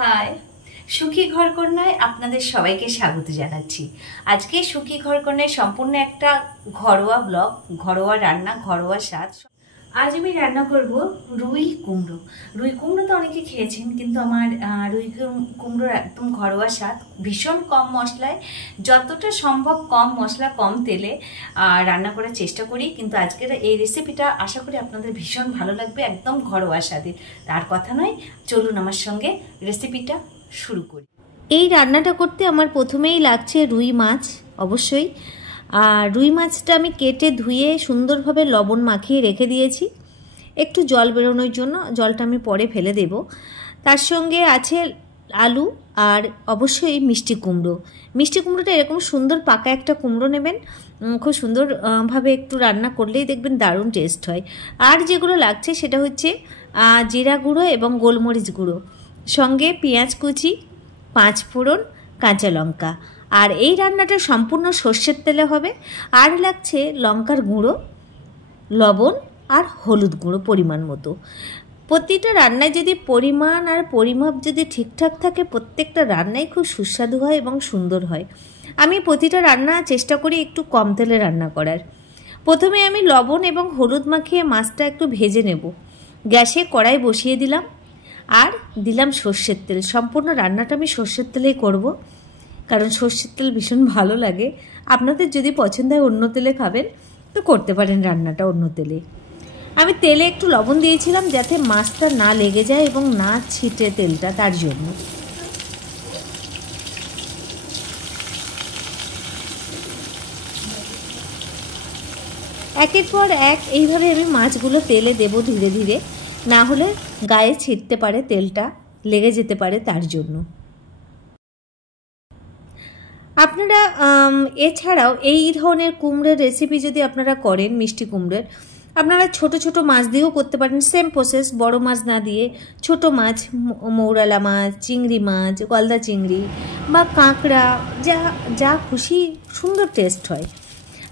High, সুখী ঘরকন্যায় আপনাদের সবাইকে স্বাগত জানাচ্ছি। আজকে সুখী ঘরকন্যায় সম্পূর্ণ একটা ঘরোয়া ব্লগ, ঘরোয়া রান্না, ঘরোয়া স্বাদ। আজ আমি রান্না করব রুই কুমড়ো। রুই কুমড়ো তো অনেকে খেয়েছেন, কিন্তু আমার রুই কুমড়োর একদম ঘরোয়া স্বাদ, ভীষণ কম মশলায়, যতটা সম্ভব কম মশলা কম তেলে রান্না করার চেষ্টা করি। কিন্তু আজকের এই রেসিপিটা আশা করি আপনাদের ভীষণ ভালো লাগবে, একদম ঘরোয়া স্বাদের। তার কথা নয়, চলুন আমার সঙ্গে রেসিপিটা শুরু করি। এই রান্নাটা করতে আমার প্রথমেই লাগছে রুই মাছ, অবশ্যই। আর রুই মাছটা আমি কেটে ধুয়ে সুন্দরভাবে লবণ মাখিয়ে রেখে দিয়েছি, একটু জল বেরোনোর জন্য। জলটা আমি পরে ফেলে দেব। তার সঙ্গে আছে আলু আর অবশ্যই মিষ্টি কুমড়ো। মিষ্টি কুমড়োটা এরকম সুন্দর পাকা একটা কুমড়ো নেবেন, খুব সুন্দরভাবে একটু রান্না করলেই দেখবেন দারুণ টেস্ট হয়। আর যেগুলো লাগছে সেটা হচ্ছে জিরা গুঁড়ো এবং গোলমরিচ গুঁড়ো, সঙ্গে পেঁয়াজ কুচি, 5 ফোড়ন, কাঁচা লঙ্কা। আর এই রান্নাটা সম্পূর্ণ সর্ষের তেলে হবে। আর লাগছে লঙ্কার গুঁড়ো, লবণ আর হলুদ গুঁড়ো পরিমাণ মতো। প্রতিটা রান্নায় যদি পরিমাণ আর পরিমাপ যদি ঠিকঠাক থাকে, প্রত্যেকটা রান্নাই খুব সুস্বাদু হয় এবং সুন্দর হয়। আমি প্রতিটা রান্না চেষ্টা করি একটু কম তেলে রান্না করার। প্রথমে আমি লবণ এবং হলুদ মাখিয়ে মাছটা একটু ভেজে নেব। গ্যাসে কড়াই বসিয়ে দিলাম আর দিলাম সর্ষের তেল। সম্পূর্ণ রান্নাটা আমি সর্ষের তেলেই করব, কারণ সর্ষের তেল ভীষণ ভালো লাগে। আপনাদের যদি পছন্দ হয় অন্য তেলে খাবেন তো করতে পারেন রান্নাটা অন্য তেলে। আমি তেলে একটু লবণ দিয়েছিলাম যাতে মাছটা না লেগে যায় এবং না ছিটে তেলটা, তার জন্য। একের পর এক এইভাবে আমি মাছগুলো তেলে দেব ধীরে ধীরে, না হলে গায়ে ছিটতে পারে, তেলটা লেগে যেতে পারে, তার জন্য। আপনারা এছাড়াও এই ধরনের কুমড়োর রেসিপি যদি আপনারা করেন, মিষ্টি কুমড়োর, আপনারা ছোট ছোট মাছ দিয়েও করতে পারেন। সেম প্রসেস, বড় মাছ না দিয়ে ছোট মাছ, মৌরালা মাছ, চিংড়ি মাছ, গলদা চিংড়ি বা কাঁকড়া, যা যা খুশি, সুন্দর টেস্ট হয়।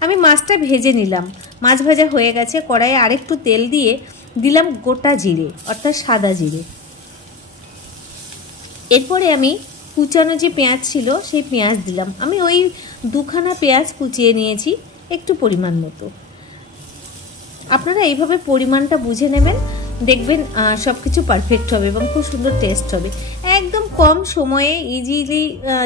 আমি মাছটা ভেজে নিলাম, মাছ ভাজা হয়ে গেছে। কড়াইয়ে আরেকটু তেল দিয়ে দিলাম গোটা জিরে, অর্থাৎ সাদা জিরে। এরপরে আমি কুচানো যে পেঁয়াজ ছিল সেই পেঁয়াজ দিলাম। আমি ওই 2খানা পেঁয়াজ কুচিয়ে নিয়েছি, একটু পরিমাণ মতো। আপনারা এইভাবে পরিমাণটা বুঝে নেবেন, দেখবেন সব কিছু পারফেক্ট হবে এবং খুব সুন্দর টেস্ট হবে। একদম কম সময়ে ইজিলি,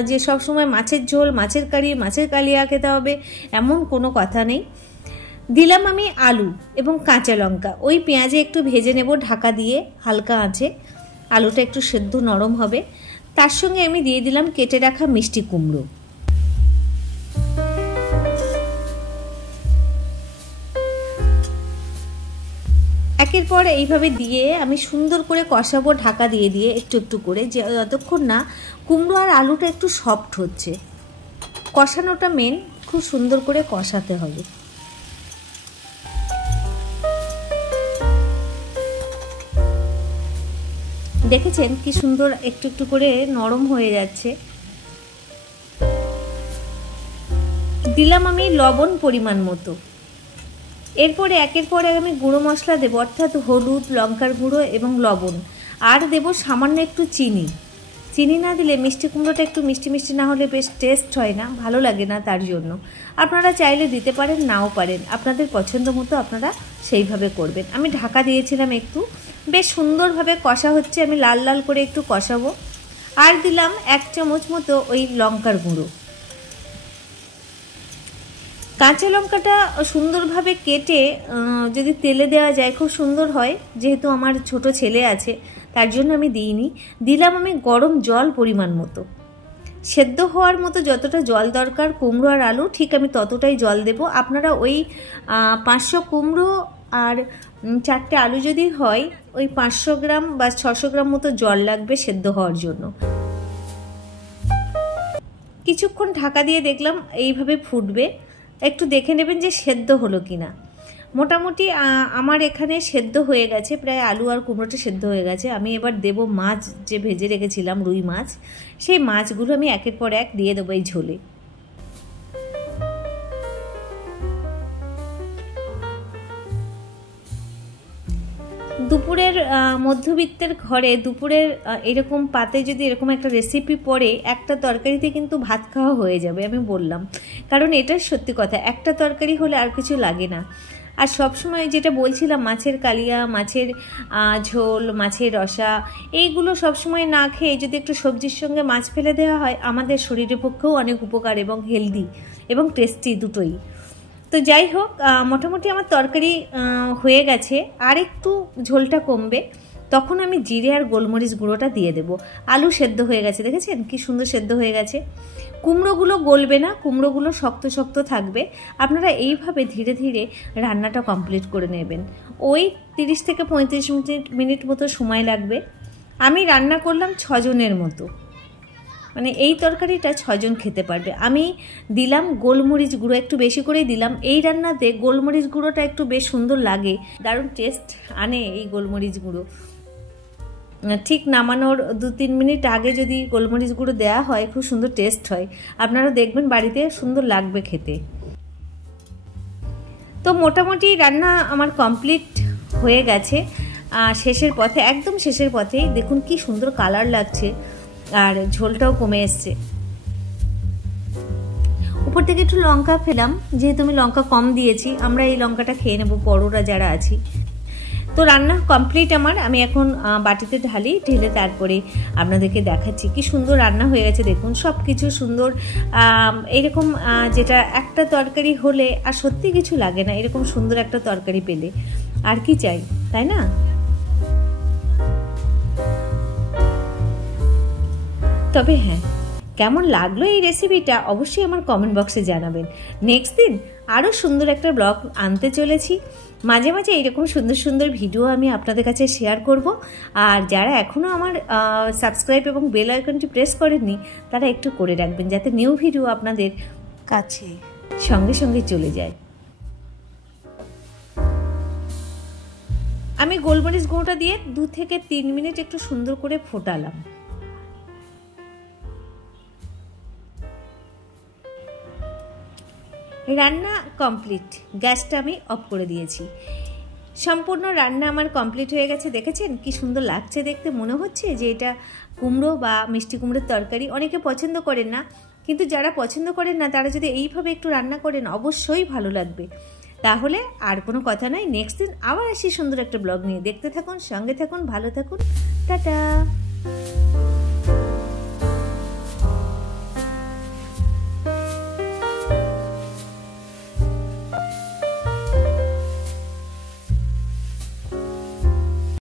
যে সব সময় মাছের ঝোল, মাছের কারি, মাছের কালিয়া খেতে হবে এমন কোনো কথা নেই। দিলাম আমি আলু এবং কাঁচা লঙ্কা। ওই পেঁয়াজে একটু ভেজে নেব ঢাকা দিয়ে হালকা আঁচে, আলুটা একটু সেদ্ধ নরম হবে। তার সঙ্গে আমি দিয়ে দিলাম কেটে রাখা মিষ্টি কুমড়ো। একের পর এইভাবে দিয়ে আমি সুন্দর করে কষাবো ঢাকা দিয়ে দিয়ে, একটু একটু করে, যে যতক্ষণ না কুমড়ো আর আলুটা একটু সফট হচ্ছে। কষানোটা মেন, খুব সুন্দর করে কষাতে হবে। দেখেছেন কি সুন্দর একটু একটু করে নরম হয়ে যাচ্ছে। দিলাম আমি লবণ পরিমাণ মতো। এরপরে একের পরে আমি গুঁড়ো মশলা দেবো, অর্থাৎ হলুদ, লঙ্কার গুঁড়ো এবং লবণ। আর দেবো সামান্য একটু চিনি। চিনি না দিলে মিষ্টি কুমড়োটা একটু মিষ্টি মিষ্টি না হলে বেশ টেস্ট হয় না, ভালো লাগে না, তার জন্য। আপনারা চাইলে দিতে পারেন, নাও পারেন, আপনাদের পছন্দ মতো আপনারা সেইভাবে করবেন। আমি ঢাকা দিয়েছিলাম একটু, বেশ সুন্দরভাবে কষা হচ্ছে। আমি লাল লাল করে একটু কষাবো। আর দিলাম 1 চামচ মতো ওই লঙ্কার গুঁড়ো। কাঁচা লঙ্কাটা সুন্দরভাবে কেটে যদি তেলে দেওয়া যায় খুব সুন্দর হয়। যেহেতু আমার ছোট ছেলে আছে তার জন্য আমি দিইনি। দিলাম আমি গরম জল পরিমাণ মতো। সেদ্ধ হওয়ার মতো যতটা জল দরকার কুমড়ো আর আলু, ঠিক আমি ততটাই জল দেব। আপনারা ওই 500 কুমড়ো আর 4টে আলু যদি হয়, ওই 500 গ্রাম বা 600 গ্রাম মতো জল লাগবে সেদ্ধ হওয়ার জন্য। কিছুক্ষণ ঢাকা দিয়ে দেখলাম এইভাবে ফুটবে, একটু দেখে নেবেন যে সেদ্ধ হলো কিনা। মোটামুটি আমার এখানে সেদ্ধ হয়ে গেছে, প্রায় আলু আর কুমড়োটা সেদ্ধ হয়ে গেছে। আমি এবার দেব মাছ যে ভেজে রেখেছিলাম, রুই মাছ। সেই মাছগুলো আমি একের পর এক দিয়ে দেবো এই ঝোলে। দুপুরের মধ্যবিত্তের ঘরে দুপুরের এরকম পাতে যদি এরকম একটা রেসিপি পড়ে, একটা তরকারিতে কিন্তু ভাত খাওয়া হয়ে যাবে, আমি বললাম। কারণ এটা সত্যি কথা, একটা তরকারি হলে আর কিছু লাগে না। আর সবসময় যেটা বলছিলাম, মাছের কালিয়া, মাছের ঝোল, মাছের রসা, এইগুলো সবসময় না খেয়ে যদি একটু সবজির সঙ্গে মাছ ফেলে দেওয়া হয়, আমাদের শরীরের পক্ষেও অনেক উপকার এবং হেলদি এবং টেস্টি দুটোই। তো যাই হোক, মোটামুটি আমার তরকারি হয়ে গেছে, আর একটু ঝোলটা কমবে, তখন আমি জিরে আর গোলমরিচ গুঁড়োটা দিয়ে দেব। আলু সেদ্ধ হয়ে গেছে, দেখেছেন কি সুন্দর সেদ্ধ হয়ে গেছে। কুমড়োগুলো গলবে না, কুমড়োগুলো শক্ত শক্ত থাকবে। আপনারা এইভাবে ধীরে ধীরে রান্নাটা কমপ্লিট করে নেবেন। ওই 30 থেকে 35 মিনিট মতো সময় লাগবে। আমি রান্না করলাম 6 জনের মতো, মানে এই তরকারিটা 6 জন খেতে পারবে। আমি দিলাম গোলমরিচ গুঁড়ো, একটু বেশি করেই দিলাম। এই রান্নাতে গোলমরিচ গুঁড়োটা একটু বেশ সুন্দর লাগে, দারুণ টেস্ট আনে এই গোলমরিচ গুঁড়ো। ঠিক নামানোর 2-3 মিনিট আগে যদি গোলমরিচ গুঁড়ো দেওয়া হয়, খুব সুন্দর টেস্ট হয়। আপনারা দেখবেন বাড়িতে সুন্দর লাগবে খেতে। তো মোটামুটি রান্না আমার কমপ্লিট হয়ে গেছে, শেষের পথে, একদম শেষের পথেই। দেখুন কি সুন্দর কালার লাগছে, আর ঝোলটাও কমে এসছে। উপর থেকে একটু লঙ্কা ফেলাম, যেহেতু আমি লঙ্কা কম দিয়েছি। আমরা এই লঙ্কাটা খেয়ে নেব বড়রা যারা আছি। তো রান্না কমপ্লিট আমার। আমি এখন বাটিতে ঢেলে তারপরে আপনাদেরকে দেখাচ্ছি কি সুন্দর রান্না হয়ে গেছে। দেখুন সব কিছু সুন্দর, এরকম যেটা একটা তরকারি হলে আর সত্যি কিছু লাগে না, এরকম সুন্দর একটা তরকারি পেলে আর কি চাই, তাই না? তবে হ্যাঁ, কেমন লাগলো এই রেসিপিটা অবশ্যই আমার কমেন্ট বক্সে জানাবেন। নেক্সট দিন আরও সুন্দর একটা ব্লগ আনতে চলেছি। মাঝে মাঝে এইরকম সুন্দর সুন্দর ভিডিও আমি আপনাদের কাছে শেয়ার করব। আর যারা এখনও আমার সাবস্ক্রাইব এবং বেল আইকনটি প্রেস করেননি, তারা একটু করে রাখবেন, যাতে নিউ ভিডিও আপনাদের কাছে সঙ্গে সঙ্গে চলে যায়। আমি গোলমরিচ গুঁড়োটা দিয়ে 2 থেকে 3 মিনিট একটু সুন্দর করে ফোটালাম। রান্না কমপ্লিট, গ্যাসটা আমি অফ করে দিয়েছি। সম্পূর্ণ রান্না আমার কমপ্লিট হয়ে গেছে। দেখেছেন কি সুন্দর লাগছে দেখতে, মনে হচ্ছে যে এটা কুমড়ো বা মিষ্টি কুমড়োর তরকারি। অনেকে পছন্দ করেন না, কিন্তু যারা পছন্দ করেন না তারা যদি এইভাবে একটু রান্না করেন অবশ্যই ভালো লাগবে। তাহলে আর কোনো কথা নয়, নেক্সট দিন আবার আসি সুন্দর একটা ব্লগ নিয়ে। দেখতে থাকুন, সঙ্গে থাকুন, ভালো থাকুন, টাটা।